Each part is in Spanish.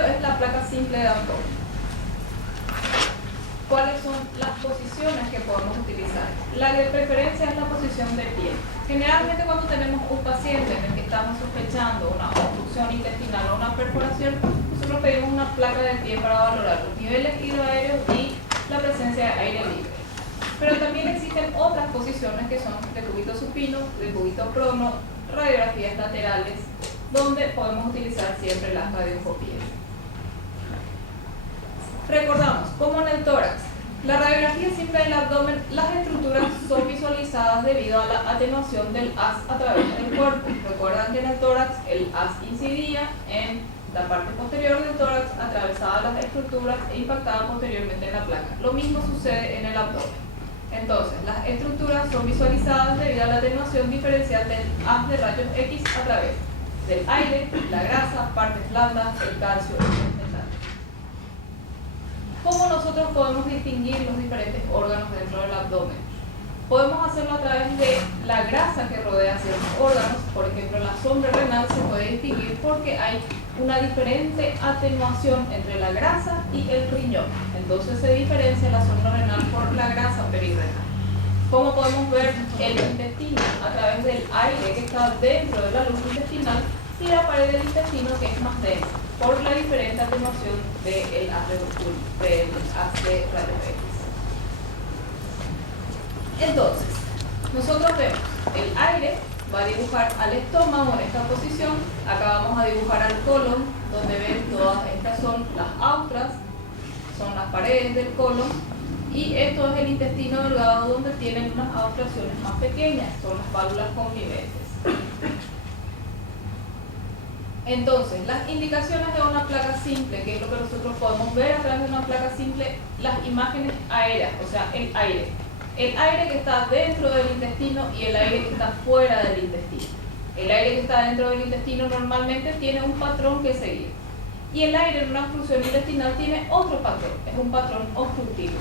principio es la placa simple de abdomen. ¿Cuáles son las posiciones que podemos utilizar? La de preferencia es la posición de pie. Generalmente cuando tenemos un paciente en el que estamos sospechando una obstrucción intestinal o una perforación, nosotros pedimos una placa de pie para valorar los niveles hidroaéreos y la presencia de aire libre. Pero también existen otras posiciones que son de cúbito supino, de cúbito prono, radiografías laterales, donde podemos utilizar siempre las radioscopías. Recordamos, como en el tórax, la radiografía simple del abdomen, las estructuras son visualizadas debido a la atenuación del haz a través del cuerpo. Recuerdan que en el tórax el haz incidía en la parte posterior del tórax, atravesaba las estructuras e impactaba posteriormente en la placa. Lo mismo sucede en el abdomen. Entonces, las estructuras son visualizadas debido a la atenuación diferencial del haz de rayos X a través del aire, la grasa, partes blandas, el calcio y el metal. ¿Cómo nosotros podemos distinguir los diferentes órganos dentro del abdomen? Podemos hacerlo a través de la grasa que rodea ciertos órganos. Por ejemplo, la sonda renal se puede distinguir porque hay una diferente atenuación entre la grasa y el riñón. Entonces se diferencia la sonda renal por la grasa perirenal. ¿Cómo podemos ver el intestino? A través del aire que está dentro de la luz intestinal y la pared del intestino que es más densa, por la diferente atenuación del haz de rayos X. Entonces, nosotros vemos el aire va a dibujar al estómago en esta posición. Acá vamos a dibujar al colon, donde ven todas estas son las austras, son las paredes del colon, y esto es el intestino delgado, donde tienen unas austraciones más pequeñas, son las válvulas conviventes. Entonces, las indicaciones de una placa simple, que es lo que nosotros podemos ver a través de una placa simple, las imágenes aéreas, o sea, el aire. El aire que está dentro del intestino y el aire que está fuera del intestino. El aire que está dentro del intestino normalmente tiene un patrón que seguir. Y el aire en una obstrucción intestinal tiene otro patrón, es un patrón obstructivo.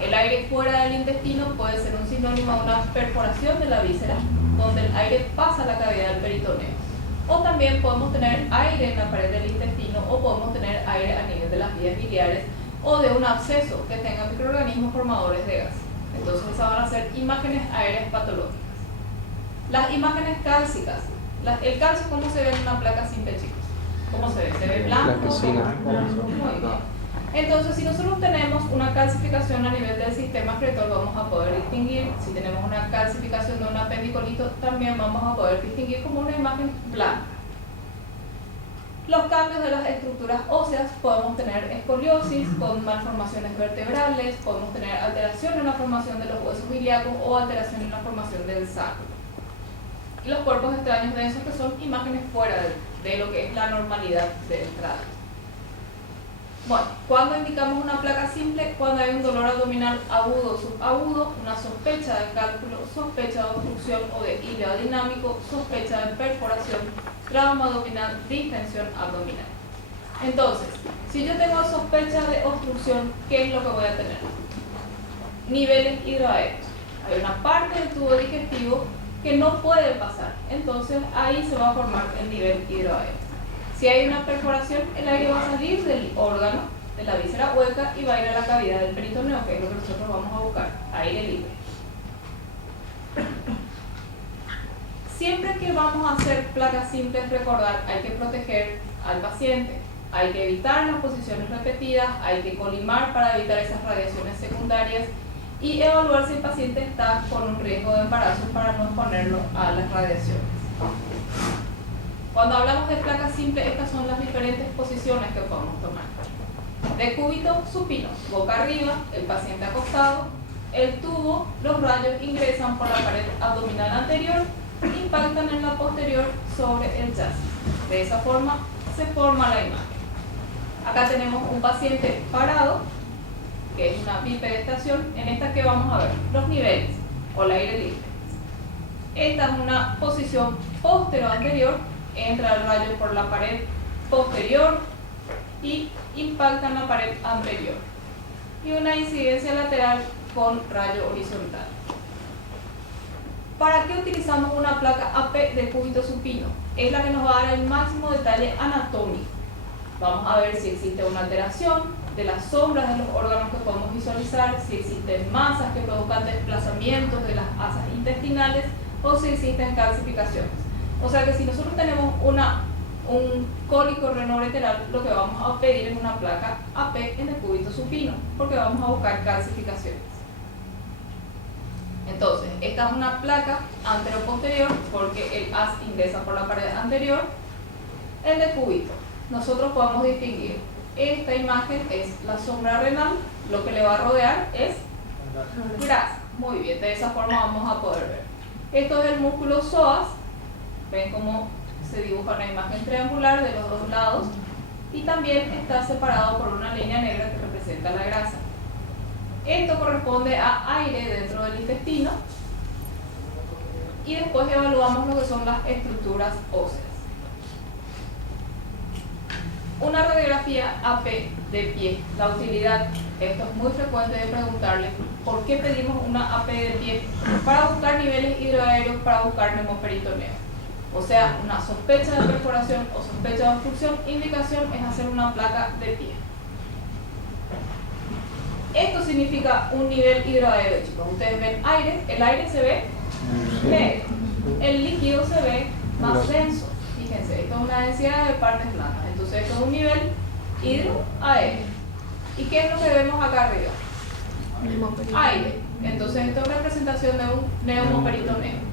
El aire fuera del intestino puede ser un sinónimo de una perforación de la víscera, donde el aire pasa a la cavidad del peritoneo. O también podemos tener aire en la pared del intestino, o podemos tener aire a nivel de las vías biliares, o de un absceso que tenga microorganismos formadores de gas. Entonces esas van a ser imágenes aéreas patológicas. Las imágenes cálcicas. El calcio, ¿cómo se ve en una placa simple, chicos? ¿Cómo se ve? ¿Se ve blanco? Muy bien. Entonces, si nosotros tenemos una calcificación a nivel del sistema excretor, vamos a poder distinguir. Si tenemos una calcificación de un apendicolito, también vamos a poder distinguir como una imagen blanca. Los cambios de las estructuras óseas, podemos tener escoliosis con malformaciones vertebrales, podemos tener alteración en la formación de los huesos ilíacos o alteración en la formación del sacro. Y los cuerpos extraños densos, que son imágenes fuera de lo que es la normalidad del trato. Bueno, ¿cuándo indicamos una placa simple? Cuando hay un dolor abdominal agudo o subagudo, una sospecha de cálculo, sospecha de obstrucción o de hileo dinámico, sospecha de perforación, trauma abdominal, distensión abdominal. Entonces, si yo tengo sospecha de obstrucción, ¿qué es lo que voy a tener? Niveles hidroaéreos. Hay una parte del tubo digestivo que no puede pasar, entonces ahí se va a formar el nivel hidroaéreo. Si hay una perforación, el aire va a salir del órgano, de la víscera hueca, y va a ir a la cavidad del peritoneo, que es lo que nosotros vamos a buscar, aire libre. Siempre que vamos a hacer placas simples, recordar, hay que proteger al paciente, hay que evitar las posiciones repetidas, hay que colimar para evitar esas radiaciones secundarias y evaluar si el paciente está con un riesgo de embarazo para no exponerlo a las radiaciones. Cuando hablamos de placas simples, estas son las diferentes posiciones que podemos tomar. De cúbito supino, boca arriba, el paciente acostado, el tubo, los rayos ingresan por la pared abdominal anterior, impactan en la posterior sobre el chasis. De esa forma se forma la imagen. Acá tenemos un paciente parado, que es una bipedestación, en esta que vamos a ver los niveles o el aire libre. Esta es una posición postero-anterior, entra el rayo por la pared posterior y impacta en la pared anterior. Y una incidencia lateral con rayo horizontal. ¿Para qué utilizamos una placa AP de cúbito supino? Es la que nos va a dar el máximo detalle anatómico. Vamos a ver si existe una alteración de las sombras de los órganos que podemos visualizar, si existen masas que provocan desplazamientos de las asas intestinales o si existen calcificaciones. O sea que si nosotros tenemos un cólico renoureteral, lo que vamos a pedir es una placa AP en el cúbito supino, porque vamos a buscar calcificaciones. Entonces, esta es una placa anteroposterior porque el as ingresa por la pared anterior. El decúbito, nosotros podemos distinguir, esta imagen es la sombra renal, lo que le va a rodear es grasa. Muy bien, de esa forma vamos a poder ver. Esto es el músculo psoas, ven cómo se dibuja una imagen triangular de los dos lados y también está separado por una línea negra que representa la grasa. Esto corresponde a aire dentro del intestino y después evaluamos lo que son las estructuras óseas. Una radiografía AP de pie, la utilidad, esto es muy frecuente de preguntarle, ¿por qué pedimos una AP de pie? Para buscar niveles hidroaéreos, para buscar neumoperitoneo. O sea, una sospecha de perforación o sospecha de obstrucción, indicación es hacer una placa de pie. Esto significa un nivel hidroaéreo, chicos. Ustedes ven aire, el aire se ve negro, el líquido se ve más denso. Fíjense, esto es una densidad de partes blancas. Entonces, esto es un nivel hidroaéreo. ¿Y qué es lo que vemos acá arriba? Aire. Entonces, esto es representación de un neumoperitoneo.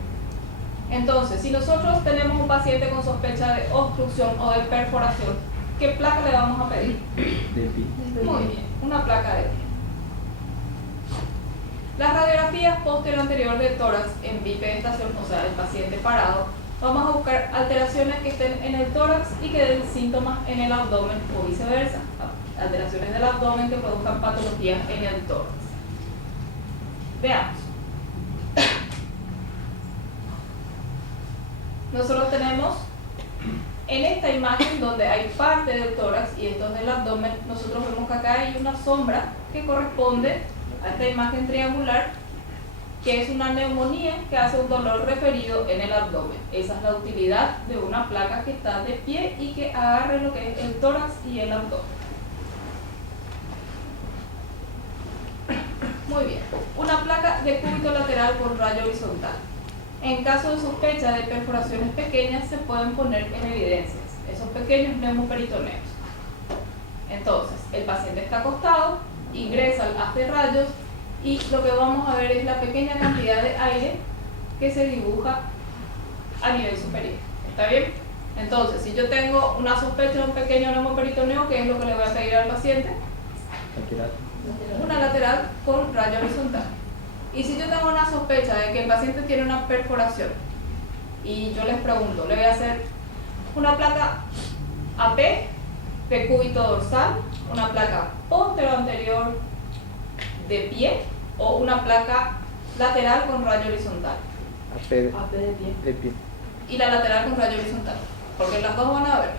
Entonces, si nosotros tenemos un paciente con sospecha de obstrucción o de perforación, ¿qué placa le vamos a pedir? De pie. Muy bien, una placa de pie. Las radiografías posterior anterior del tórax en bipedestación, o sea, el paciente parado, vamos a buscar alteraciones que estén en el tórax y que den síntomas en el abdomen o viceversa. Alteraciones del abdomen que produzcan patologías en el tórax. Veamos. Nosotros tenemos en esta imagen donde hay parte del tórax y esto es del abdomen, nosotros vemos que acá hay una sombra que corresponde a esta imagen triangular, que es una neumonía que hace un dolor referido en el abdomen. Esa es la utilidad de una placa que está de pie y que agarre lo que es el tórax y el abdomen. Muy bien, una placa de cúbito lateral con rayo horizontal. En caso de sospecha de perforaciones pequeñas se pueden poner en evidencias esos pequeños neumoperitoneos. Entonces, el paciente está acostado, ingresa al haz de rayos y lo que vamos a ver es la pequeña cantidad de aire que se dibuja a nivel superior. ¿Está bien? Entonces, si yo tengo una sospecha de un pequeño neumoperitoneo, ¿qué es lo que le voy a pedir al paciente? Una lateral con rayo horizontal. Y si yo tengo una sospecha de que el paciente tiene una perforación y yo les pregunto, le voy a hacer una placa AP de cúbito dorsal, una placa posterior anterior de pie o una placa lateral con rayo horizontal. AP de pie. De pie. Y la lateral con rayo horizontal, porque las dos van a ver,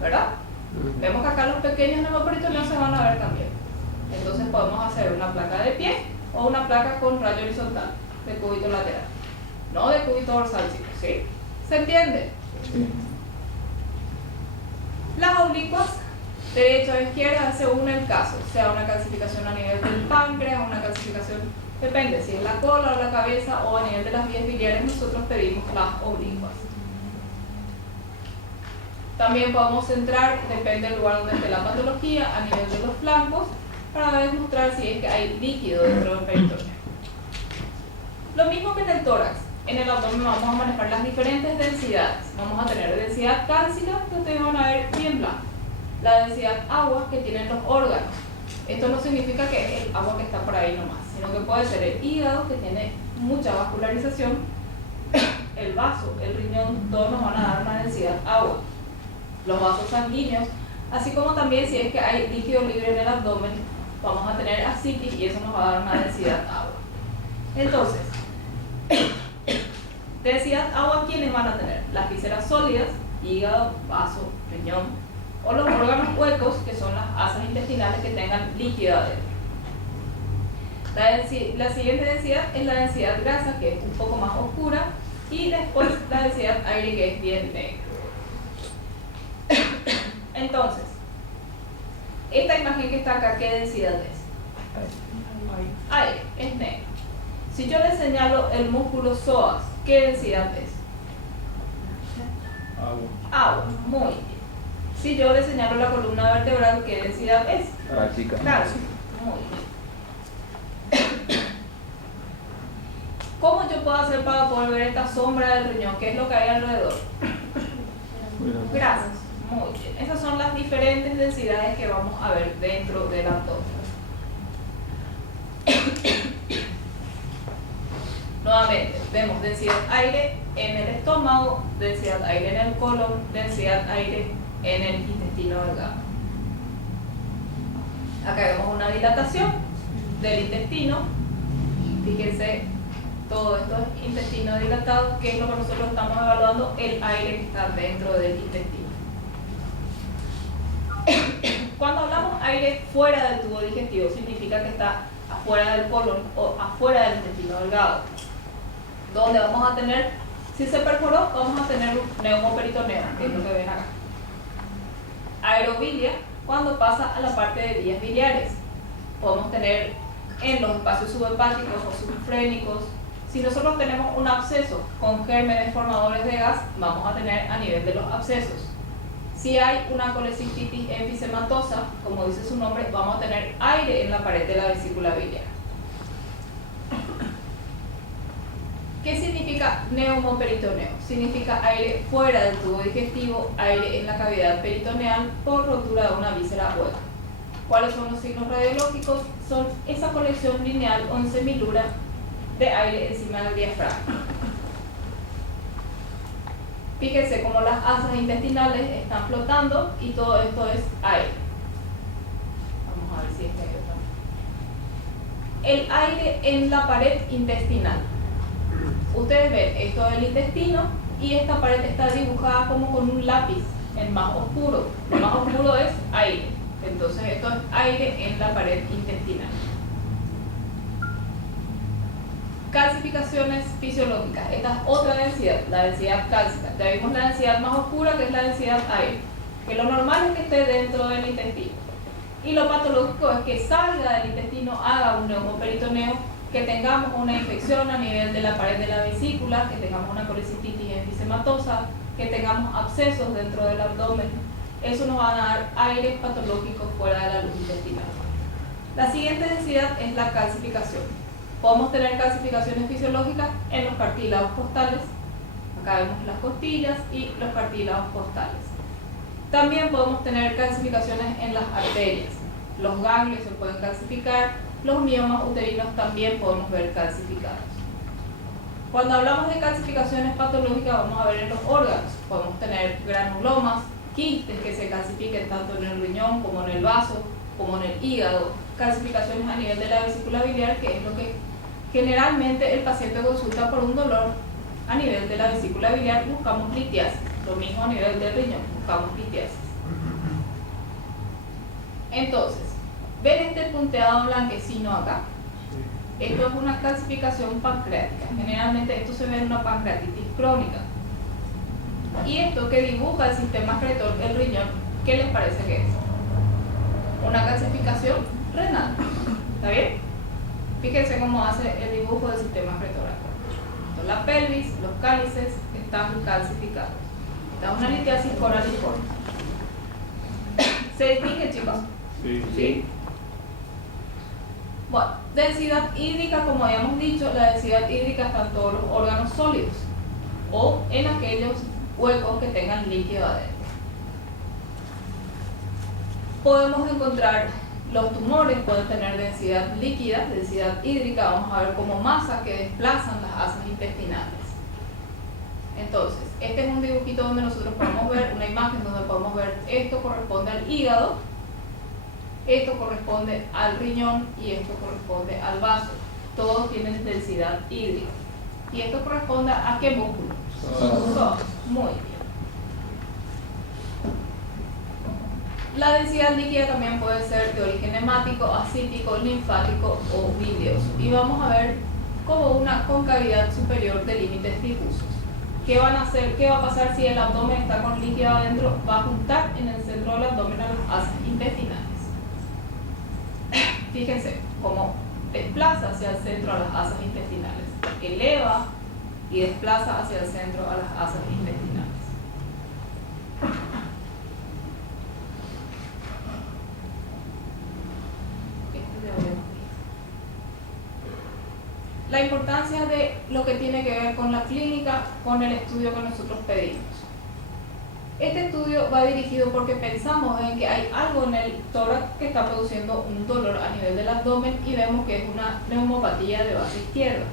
¿verdad? Vemos que acá los pequeños neumoperitoneos se van a ver también. Entonces podemos hacer una placa de pie o una placa con rayo horizontal de cúbito lateral, no de cúbito dorsal, chicos, ¿sí? ¿Se entiende? Sí. Las oblicuas, derecha o izquierda, según el caso, sea una calcificación a nivel del páncreas, una calcificación, depende si es la cola o la cabeza o a nivel de las vías biliares, nosotros pedimos las oblicuas. También podemos centrar, depende del lugar donde esté la patología, a nivel de los flancos, para demostrar si es que hay líquido dentro del peritoneo. Lo mismo que en el tórax, en el abdomen vamos a manejar las diferentes densidades. Vamos a tener densidad cálcica, que ustedes van a ver bien blanca. La densidad agua que tienen los órganos. Esto no significa que es el agua que está por ahí nomás, sino que puede ser el hígado, que tiene mucha vascularización, el vaso, el riñón, todos nos van a dar una densidad agua. Los vasos sanguíneos, así como también si es que hay líquido libre en el abdomen, vamos a tener ascitis y eso nos va a dar una densidad agua. Entonces, densidad agua, ¿quiénes van a tener? Las vísceras sólidas, hígado, vaso, riñón, o los órganos huecos, que son las asas intestinales que tengan líquido adentro. La siguiente densidad es la densidad grasa, que es un poco más oscura, y después la densidad aire, que es bien negra. Entonces, Esta imagen que está acá, ¿qué densidad es? Aire, es negro. Si yo le señalo el músculo psoas, ¿qué densidad es? Agua, muy bien. Si yo le señalo la columna vertebral, ¿qué densidad es? Calcio, muy bien. ¿Cómo yo puedo hacer para poder ver esta sombra del riñón? ¿Qué es lo que hay alrededor? Grasas, muy bien. Esas son las diferentes densidades que vamos a ver dentro del abdomen. Nuevamente, vemos densidad aire en el estómago, densidad aire en el colon, densidad aire en el intestino delgado. Acá vemos una dilatación del intestino. Fíjense, todo esto es intestino dilatado, que es lo que nosotros estamos evaluando, el aire que está dentro del intestino. Cuando hablamos aire fuera del tubo digestivo, significa que está afuera del colon o afuera del intestino delgado, donde vamos a tener, si se perforó, vamos a tener un neumoperitoneo, que es lo que ven acá. Aerobilia, cuando pasa a la parte de vías biliares. Podemos tener en los espacios subhepáticos o subfrénicos. Si nosotros tenemos un absceso con gérmenes formadores de gas, vamos a tener a nivel de los abscesos. Si hay una colecistitis enfisematosa, como dice su nombre, vamos a tener aire en la pared de la vesícula biliar. ¿Qué significa neumoperitoneo? Significa aire fuera del tubo digestivo, aire en la cavidad peritoneal por rotura de una víscera hueca. ¿Cuáles son los signos radiológicos? Son esa colección lineal o en semilura de aire encima del diafragma. Fíjense cómo las asas intestinales están flotando y todo esto es aire. Vamos a ver si es que hay otra. El aire en la pared intestinal. Ustedes ven esto del intestino y esta pared está dibujada como con un lápiz en más oscuro. El más oscuro es aire. Entonces esto es aire en la pared intestinal. Calcificaciones fisiológicas. Esta es otra densidad, la densidad cálcica. Ya vimos la densidad más oscura, que es la densidad aire. Que lo normal es que esté dentro del intestino. Y lo patológico es que salga del intestino, haga un neumoperitoneo, que tengamos una infección a nivel de la pared de la vesícula, que tengamos una colecistitis enfisematosa, que tengamos abscesos dentro del abdomen. Eso nos va a dar aire patológico fuera de la luz intestinal. La siguiente densidad es la calcificación. Podemos tener calcificaciones fisiológicas en los cartílagos costales. Acá vemos las costillas y los cartílagos costales. También podemos tener calcificaciones en las arterias. Los ganglios se pueden calcificar. Los miomas uterinos también podemos ver calcificados. Cuando hablamos de calcificaciones patológicas, vamos a ver en los órganos. Podemos tener granulomas, quistes que se calcifiquen tanto en el riñón como en el vaso, como en el hígado. Calcificaciones a nivel de la vesícula biliar, que es lo que generalmente el paciente consulta por un dolor a nivel de la vesícula biliar. Buscamos litiasis. Lo mismo a nivel del riñón, buscamos litiasis. Entonces, ¿ven este punteado blanquecino acá? Esto es una calcificación pancreática. Generalmente esto se ve en una pancreatitis crónica. Y esto que dibuja el sistema excretor del riñón, ¿qué les parece que es? Una calcificación renal. ¿Está bien? Fíjense cómo hace el dibujo del sistema excretor. Entonces, la pelvis, los cálices están calcificados. Esta es una litiasis coraliforme. ¿Se distingue, chicos? Sí. Bueno, densidad hídrica, como habíamos dicho, la densidad hídrica está en todos los órganos sólidos o en aquellos huecos que tengan líquido adentro. Podemos encontrar los tumores, pueden tener densidad líquida, densidad hídrica. Vamos a ver como masas que desplazan las asas intestinales. Entonces, este es un dibujito donde nosotros podemos ver una imagen donde podemos ver esto corresponde al hígado, esto corresponde al riñón y esto corresponde al vaso. Todos tienen densidad hídrica. ¿Y esto corresponde a qué músculo? Muy bien. La densidad líquida también puede ser de origen hemático, ascítico, linfático o bilioso. Y vamos a ver como una concavidad superior de límites difusos. ¿Qué van a hacer? ¿Qué va a pasar si el abdomen está con líquido adentro? Va a juntar en el centro del abdomen a las asas intestinales. Fíjense cómo desplaza hacia el centro a las asas intestinales, eleva y desplaza hacia el centro a las asas intestinales. La importancia de lo que tiene que ver con la clínica, con el estudio que nosotros pedimos. Este estudio va dirigido porque pensamos en que hay algo en el tórax que está produciendo un dolor a nivel del abdomen y vemos que es una neumopatía de base izquierda.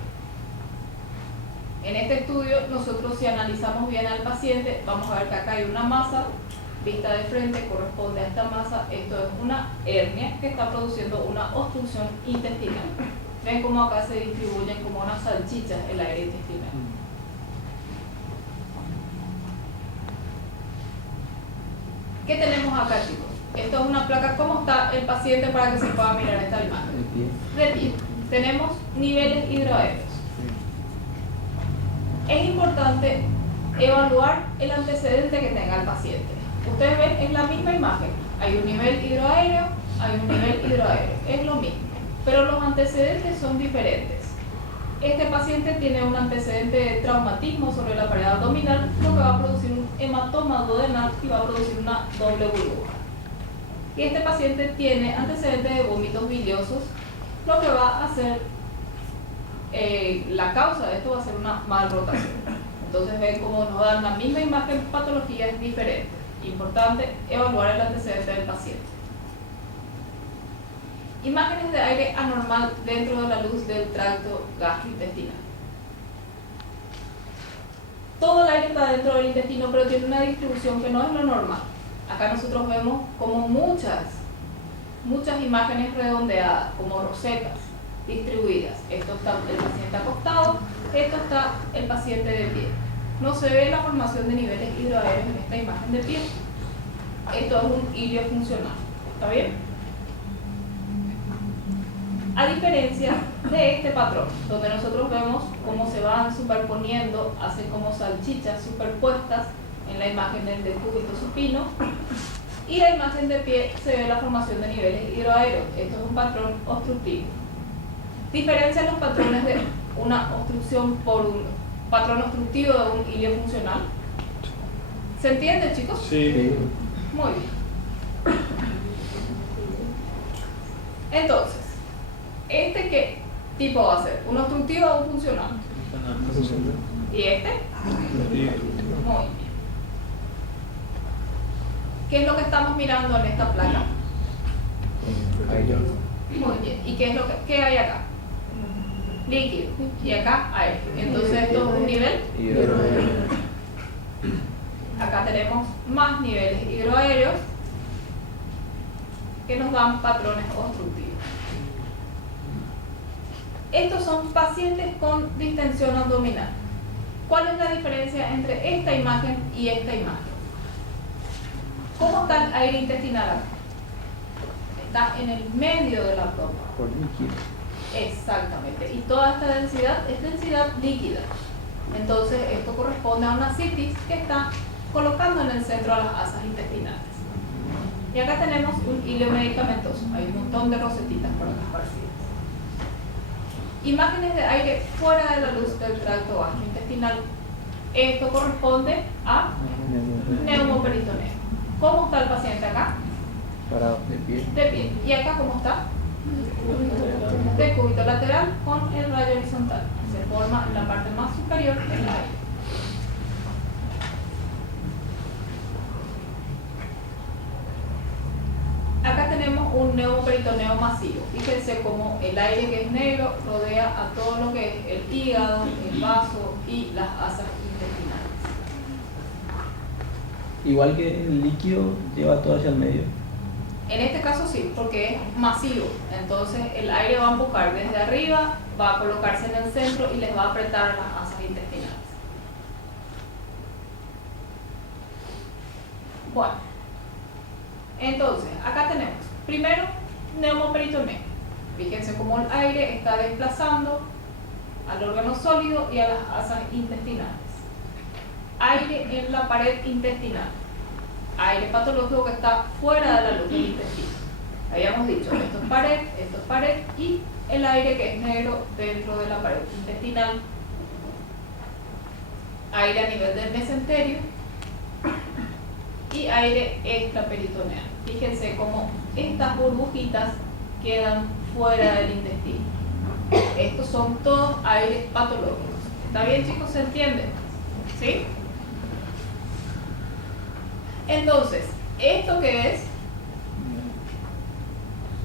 En este estudio nosotros, si analizamos bien al paciente, vamos a ver que acá hay una masa vista de frente, corresponde a esta masa. Esto es una hernia que está produciendo una obstrucción intestinal. Ven cómo acá se distribuyen como unas salchichas el aire intestinal. ¿Qué tenemos acá, chicos? Esto es una placa. ¿Cómo está el paciente para que se pueda mirar esta imagen? De pie. Tenemos niveles hidroaéreos. Es importante evaluar el antecedente que tenga el paciente. Ustedes ven, es la misma imagen. Hay un nivel hidroaéreo, hay un nivel hidroaéreo. Es lo mismo, pero los antecedentes son diferentes. Este paciente tiene un antecedente de traumatismo sobre la pared abdominal, lo que va a producir un hematoma duodenal y va a producir una doble burbuja. Y este paciente tiene antecedentes de vómitos biliosos, lo que va a hacer, la causa de esto va a ser una malrotación. Entonces ven cómo nos dan la misma imagen, patologías diferentes. Importante evaluar el antecedente del paciente. Imágenes de aire anormal dentro de la luz del tracto gastrointestinal. Todo el aire está dentro del intestino, pero tiene una distribución que no es lo normal. Acá nosotros vemos como muchas imágenes redondeadas, como rosetas distribuidas. Esto está el paciente acostado, esto está el paciente de pie. No se ve la formación de niveles hidroaéreos en esta imagen de pie. Esto es un ilio funcional. ¿Está bien? A diferencia de este patrón, donde nosotros vemos cómo se van superponiendo, hacen como salchichas superpuestas en la imagen del decúbito supino, y la imagen de pie se ve la formación de niveles hidroaéreos. Esto es un patrón obstructivo. Diferencia los patrones de una obstrucción por un patrón obstructivo de un ilio funcional. ¿Se entiende, chicos? Sí. Muy bien. Entonces, ¿este qué tipo va a ser? ¿Un obstructivo o un funcional? ¿Y este? Muy bien. ¿Qué es lo que estamos mirando en esta placa? Muy bien. ¿Y qué es lo que hay acá? Líquido. Y acá aire. Entonces esto es un nivel hidroaéreo. Acá tenemos más niveles hidroaéreos que nos dan patrones obstructivos. Estos son pacientes con distensión abdominal. ¿Cuál es la diferencia entre esta imagen y esta imagen? ¿Cómo está el aire intestinal acá? Está en el medio del abdomen. Por líquido. Exactamente. Y toda esta densidad es densidad líquida. Entonces esto corresponde a una citis que está colocando en el centro a las asas intestinales. Y acá tenemos un hilo medicamentoso. Hay un montón de rosetitas por acá esparcidas. Imágenes de aire fuera de la luz del tracto gastrointestinal. Esto corresponde a neumoperitoneo. ¿Cómo está el paciente acá? Parado, de pie. De pie. ¿Y acá cómo está? Decúbito lateral con el rayo horizontal. Se forma en la parte más superior el aire. Acá tenemos un neumoperitoneo masivo. Fíjense cómo el aire que es negro rodea a todo lo que es el hígado, el vaso y las asas intestinales. Igual que el líquido lleva todo hacia el medio. En este caso sí, porque es masivo. Entonces el aire va a empujar desde arriba, va a colocarse en el centro y les va a apretar a las asas intestinales. Bueno, entonces acá tenemos primero neumoperitoneo. Fíjense cómo el aire está desplazando al órgano sólido y a las asas intestinales. Aire en la pared intestinal. Aire patológico que está fuera de la luz del intestino. Habíamos dicho, esto es pared y el aire que es negro dentro de la pared intestinal. Aire a nivel del mesenterio y aire extraperitoneal. Fíjense cómo estas burbujitas quedan fuera del intestino. Estos son todos aires patológicos. ¿Está bien, chicos? ¿Se entiende? ¿Sí? Entonces, ¿esto qué es?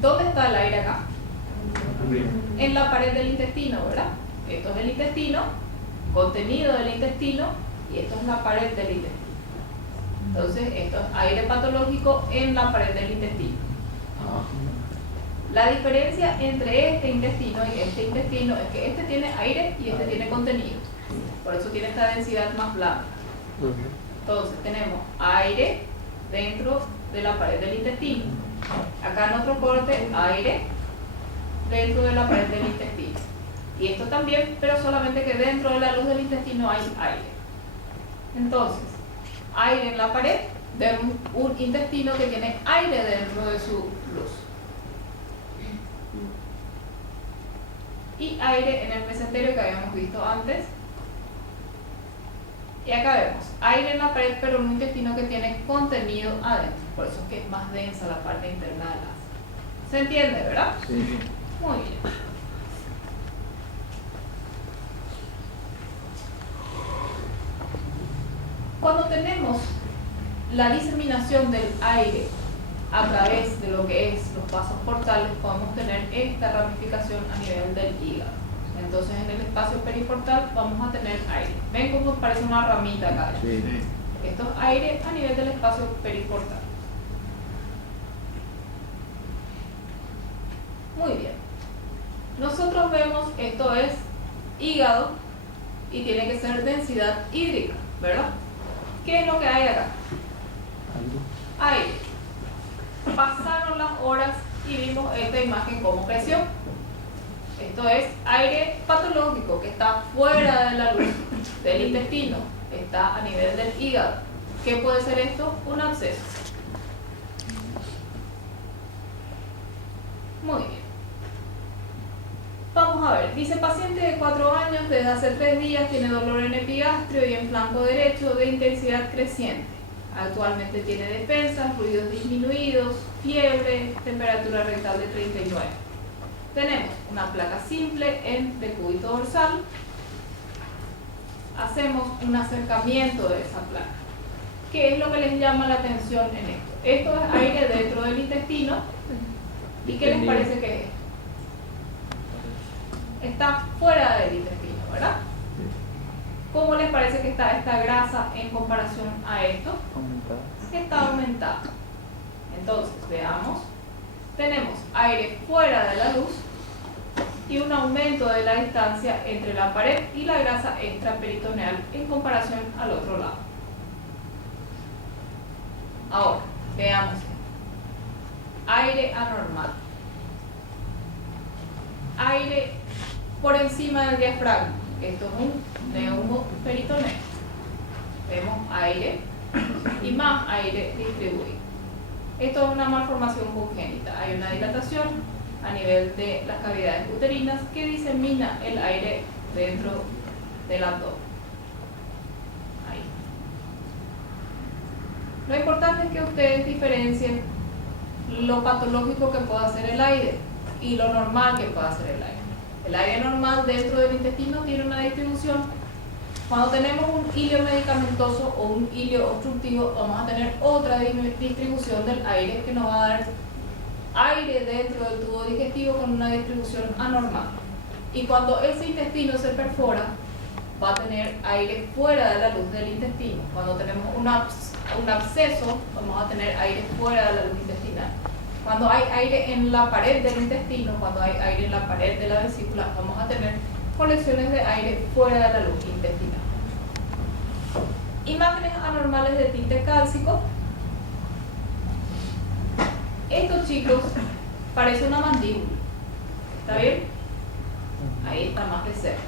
¿Dónde está el aire acá? En la pared del intestino, ¿verdad? Esto es el intestino, contenido del intestino, y esto es la pared del intestino. Entonces, esto es aire patológico en la pared del intestino. La diferencia entre este intestino y este intestino es que este tiene aire y este tiene contenido. Por eso tiene esta densidad más blanca. Entonces, tenemos aire dentro de la pared del intestino. Acá en otro corte, aire dentro de la pared del intestino. Y esto también, pero solamente que dentro de la luz del intestino hay aire. Entonces, aire en la pared de un intestino que tiene aire dentro de su luz. Y aire en el mesenterio que habíamos visto antes. Y acá vemos aire en la pared, pero en un intestino que tiene contenido adentro. Por eso es que es más densa la parte interna del asa. ¿Se entiende, verdad? Sí. Muy bien. Cuando tenemos la diseminación del aire a través de lo que es los vasos portales, podemos tener esta ramificación a nivel del hígado. Entonces, en el espacio periportal vamos a tener aire. ¿Ven cómo parece una ramita acá? Sí. Esto es aire a nivel del espacio periportal. Muy bien. Nosotros vemos, esto es hígado y tiene que ser densidad hídrica, ¿verdad? ¿Qué es lo que hay acá? Aire. Pasaron las horas y vimos esta imagen cómo creció. Esto es aire patológico que está fuera de la luz del intestino, está a nivel del hígado. ¿Qué puede ser esto? Un absceso. Muy bien. Vamos a ver, dice paciente de 4 años, desde hace 3 días tiene dolor en epigastrio y en flanco derecho de intensidad creciente. Actualmente tiene defensas, ruidos disminuidos, fiebre, temperatura rectal de 39. Tenemos una placa simple en decúbito dorsal. Hacemos un acercamiento de esa placa. ¿Qué es lo que les llama la atención en esto? Esto es aire dentro del intestino. ¿Y qué les parece que es? Está fuera del intestino, ¿verdad? ¿Cómo les parece que está esta grasa en comparación a esto? Está aumentada. Entonces, veamos. Tenemos aire fuera de la luz y un aumento de la distancia entre la pared y la grasa extraperitoneal en comparación al otro lado. Ahora, veamos. Aire anormal. Aire por encima del diafragma. Esto es un neumoperitoneo. Vemos aire y más aire distribuido. Esto es una malformación congénita. Hay una dilatación a nivel de las cavidades uterinas que disemina el aire dentro del abdomen. Ahí. Lo importante es que ustedes diferencien lo patológico que pueda hacer el aire y lo normal que pueda hacer el aire. El aire normal dentro del intestino tiene una distribución. Cuando tenemos un hilio medicamentoso o un hilio obstructivo, vamos a tener otra distribución del aire que nos va a dar aire dentro del tubo digestivo con una distribución anormal. Y cuando ese intestino se perfora, va a tener aire fuera de la luz del intestino. Cuando tenemos un absceso, vamos a tener aire fuera de la luz intestinal. Cuando hay aire en la pared del intestino, cuando hay aire en la pared de la vesícula, vamos a tener colecciones de aire fuera de la luz intestinal. Imágenes anormales de tinte cálcico. Estos chicos parecen una mandíbula. ¿Está bien? Ahí está más de cerca.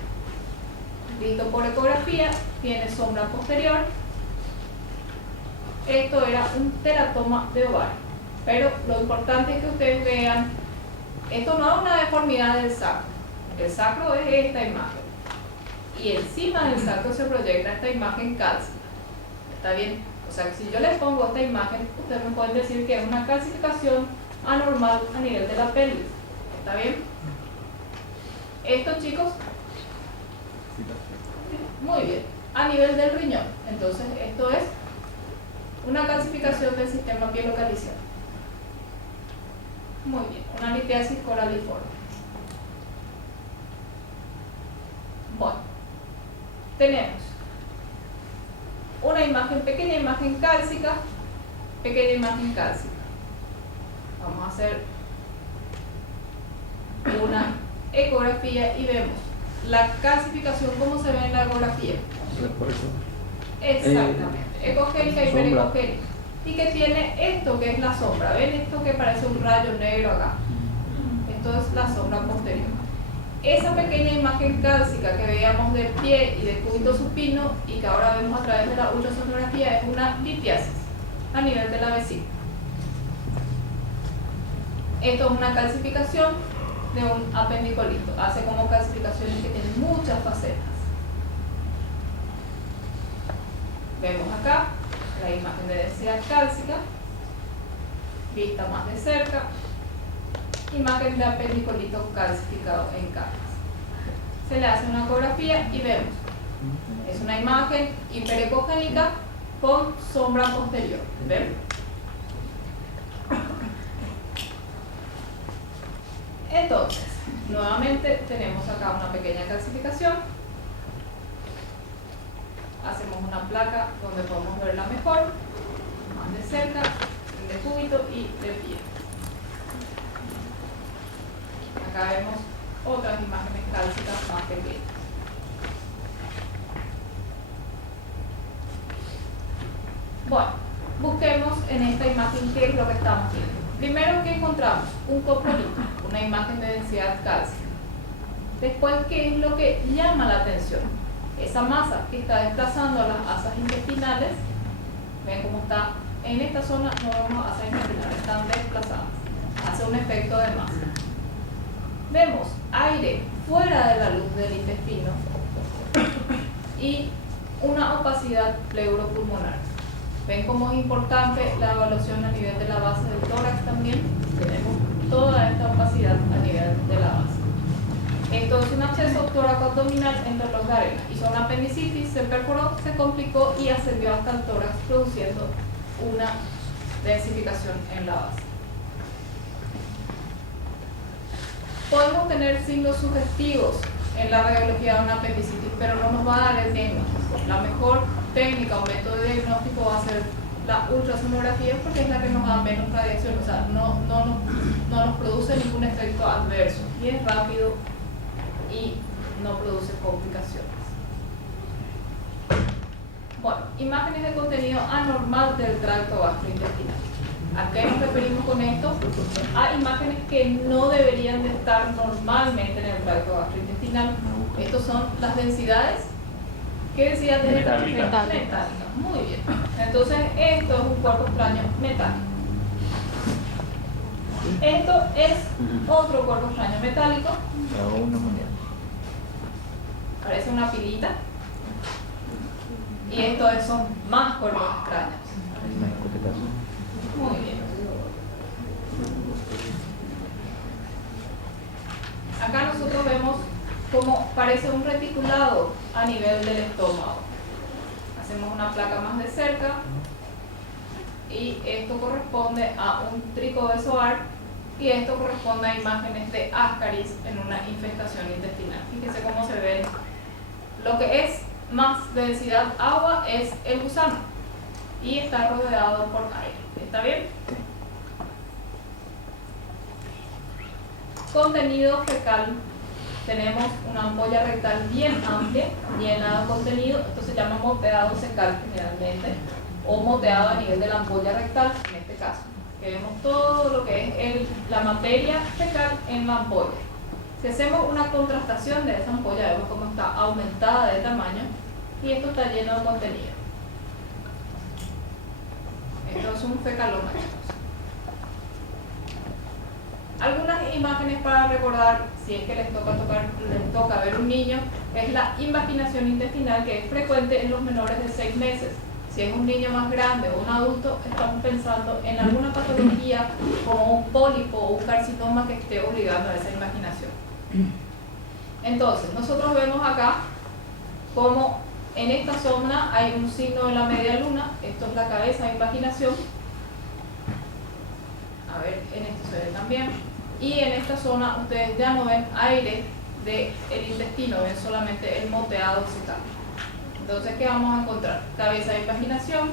Visto por ecografía, tiene sombra posterior. Esto era un teratoma de ovario. Pero lo importante es que ustedes vean, esto no es una deformidad del sacro. El sacro es esta imagen. Y encima del sacro se proyecta esta imagen cálcica. ¿Está bien? O sea, que si yo les pongo esta imagen, ustedes me pueden decir que es una calcificación anormal a nivel de la pelvis. ¿Está bien? Esto, chicos, muy bien, a nivel del riñón. Entonces, esto es una calcificación del sistema pielocaliciano. Muy bien, una litiasis coraliforme. Bueno, tenemos una imagen, pequeña imagen cálcica, pequeña imagen cálcica. Vamos a hacer una ecografía y vemos la calcificación como se ve en la ecografía. Exactamente, ecogénica y Sombra. perecogénica. Y que tiene esto que es la sombra. ¿Ven esto que parece un rayo negro acá? Esto es la sombra posterior. Esa pequeña imagen cálcica que veíamos del pie y del cúbito supino y que ahora vemos a través de la ultrasonografía es una litiasis a nivel de la vesícula. Esto es una calcificación de un apendicolito. Hace como calcificaciones que tienen muchas facetas. Vemos acá la imagen de densidad cálcica, vista más de cerca, imagen de apendicolito calcificado en capas. Se le hace una ecografía y vemos, es una imagen hiperecogénica con sombra posterior. ¿Ven? Entonces, nuevamente tenemos acá una pequeña calcificación. Hacemos una placa donde podemos verla mejor, más de cerca, de cúbito y de pie. Acá vemos otras imágenes cálcicas más pequeñas. Bueno, busquemos en esta imagen qué es lo que estamos viendo. Primero, ¿qué encontramos? Un coprolito, una imagen de densidad cálcica. Después, ¿qué es lo que llama la atención? Esa masa que está desplazando a las asas intestinales. Ven cómo está en esta zona, no vemos asas intestinales, están desplazadas. Hace un efecto de masa. Vemos aire fuera de la luz del intestino y una opacidad pleuropulmonar. Ven cómo es importante la evaluación a nivel de la base del tórax también. Tenemos toda esta opacidad a nivel de la base. Esto es un absceso tóraco-abdominal entre los arenas. Hizo una apendicitis, se perforó, se complicó y ascendió hasta el tórax, produciendo una densificación en la base. Podemos tener signos sugestivos en la radiología de una apendicitis, pero no nos va a dar el diagnóstico. La mejor técnica o método de diagnóstico va a ser la ultrasonografía porque es la que nos da menos radiación, o sea, no nos produce ningún efecto adverso y es rápido y no produce complicaciones. Bueno, imágenes de contenido anormal del tracto gastrointestinal. ¿A qué nos referimos con esto? A imágenes que no deberían de estar normalmente en el tracto gastrointestinal. Estos son las densidades. ¿Qué densidad tiene? Metálica. Muy bien. Entonces, esto es un cuerpo extraño metálico. Esto es otro cuerpo extraño metálico. Parece una pilita. Y estos son más cuerpos extraños. Muy bien. Acá nosotros vemos cómo parece un reticulado a nivel del estómago. Hacemos una placa más de cerca y esto corresponde a un tricobezoar y esto corresponde a imágenes de ascaris en una infestación intestinal. Fíjense cómo se ve. Lo que es más densidad agua es el gusano y está rodeado por aire. ¿Está bien? Contenido fecal. Tenemos una ampolla rectal bien amplia, llena de contenido. Esto se llama moteado fecal generalmente, o moteado a nivel de la ampolla rectal, en este caso. Que vemos todo lo que es la materia fecal en la ampolla. Si hacemos una contrastación de esa ampolla, vemos cómo está aumentada de tamaño y esto está lleno de contenido. Esto es un fecaloma. Algunas imágenes para recordar, si es que les toca ver un niño, es la invaginación intestinal, que es frecuente en los menores de 6 meses. Si es un niño más grande o un adulto, estamos pensando en alguna patología como un pólipo o un carcinoma que esté obligando a esa invaginación. Entonces, nosotros vemos acá como en esta zona hay un signo de la media luna. Esto es la cabeza de invaginación. A ver, en esto se ve también. Y en esta zona ustedes ya no ven aire del intestino, ven solamente el moteado fecal. Entonces, ¿qué vamos a encontrar? Cabeza de invaginación,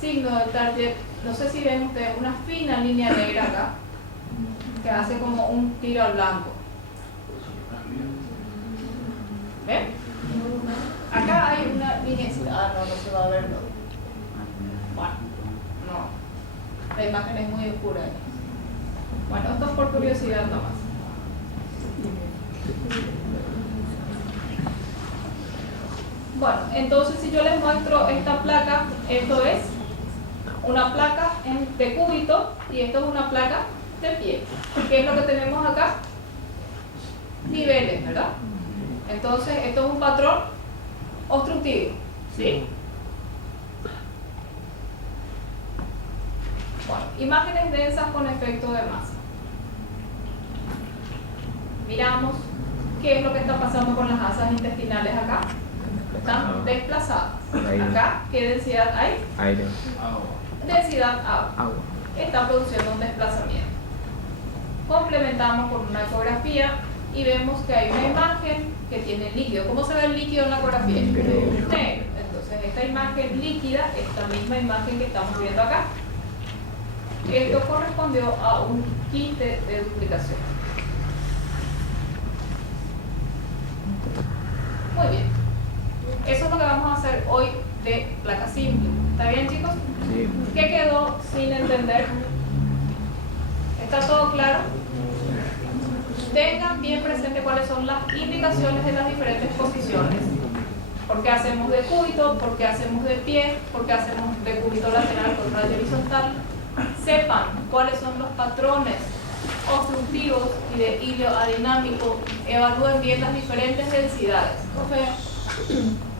signo de Target. No sé si ven ustedes una fina línea negra acá, que hace como un tiro al blanco. ¿Ven? Acá hay una línea. Ah, no se va a ver. No. Bueno, no. La imagen es muy oscura. Bueno, esto es por curiosidad nomás. Bueno, entonces si yo les muestro esta placa, esto es una placa de cúbito y esto es una placa de pie. ¿Qué es lo que tenemos acá? Niveles, ¿verdad? Entonces, esto es un patrón obstructivo, ¿sí? Bueno, imágenes densas con efecto de masa. Miramos qué es lo que está pasando con las asas intestinales acá. Están desplazadas. Acá, ¿qué densidad hay? Aire. Densidad agua. Agua. Está produciendo un desplazamiento. Complementamos con una ecografía y vemos que hay una imagen que tiene líquido. ¿Cómo se ve el líquido en la ecografía? Negro. Entonces, esta imagen líquida, esta misma imagen que estamos viendo acá, esto correspondió a un quiste de duplicación. Muy bien. Eso es lo que vamos a hacer hoy de placa simple. ¿Está bien, chicos? Sí. ¿Qué quedó sin entender? ¿Está todo claro? Tengan bien presente cuáles son las indicaciones de las diferentes posiciones. ¿Por qué hacemos de cúbito? ¿Por qué hacemos de pie? ¿Por qué hacemos de cúbito lateral con radio horizontal? Sepan cuáles son los patrones obstructivos y de hilo adinámico. Evalúen bien las diferentes densidades. Profe,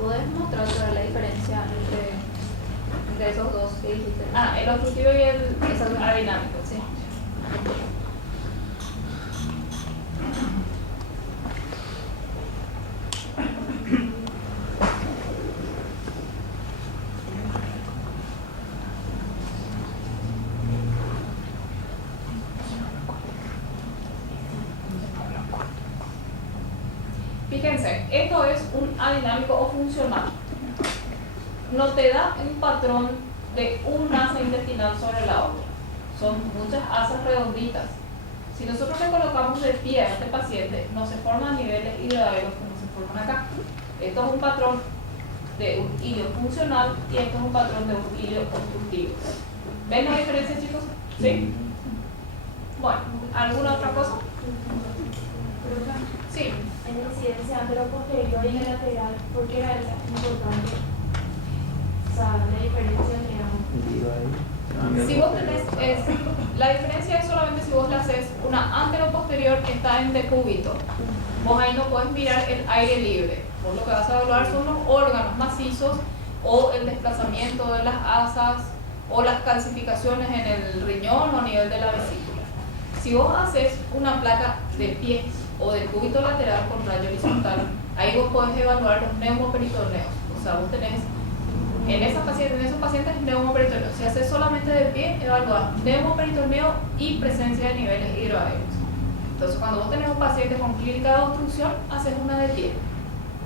¿puedes mostrar sobre la diferencia entre esos dos que dijiste? el obstructivo y el adinámico, sí. Fíjense, esto es un adinámico o funcional. No te da un patrón de un asa intestinal sobre la otra. Son muchas asas redonditas. Si nosotros le colocamos de pie a este paciente, no se forman niveles hidroaéreos como se forman acá. Esto es un patrón de un hilo funcional y esto es un patrón de un hilo obstructivo. ¿Ven la diferencia, chicos? ¿Sí? Bueno, ¿alguna otra cosa? Sí. En la incidencia antero-posterior y en el lateral, ¿por qué era esa importante? O sea, la diferencia entre ambos. Si vos tenés, la diferencia es solamente si vos le haces una antero-posterior que está en decúbito. Vos ahí no podés mirar el aire libre. Vos lo que vas a evaluar son los órganos macizos o el desplazamiento de las asas o las calcificaciones en el riñón o a nivel de la vesícula. Si vos haces una placa de pie o de cúbito lateral con rayo horizontal, ahí vos podés evaluar los neumoperitoneos. O sea, vos tenés en esos pacientes neumoperitoneos. Si haces solamente de pie, evaluar neumoperitoneo y presencia de niveles hidroaéreos. Entonces, cuando vos tenés un paciente con clínica de obstrucción, haces una de pie.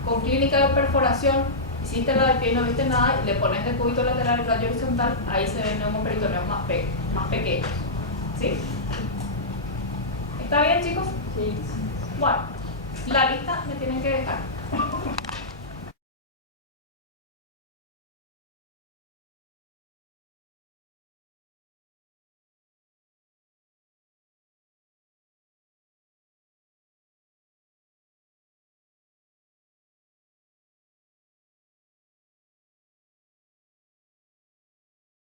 Con clínica de perforación, hiciste la de pie y no viste nada, y le pones de cúbito lateral y rayo horizontal, ahí se ven neumoperitoneos más pequeños. ¿Sí? ¿Está bien, chicos? Sí. Bueno, la lista me tienen que dejar.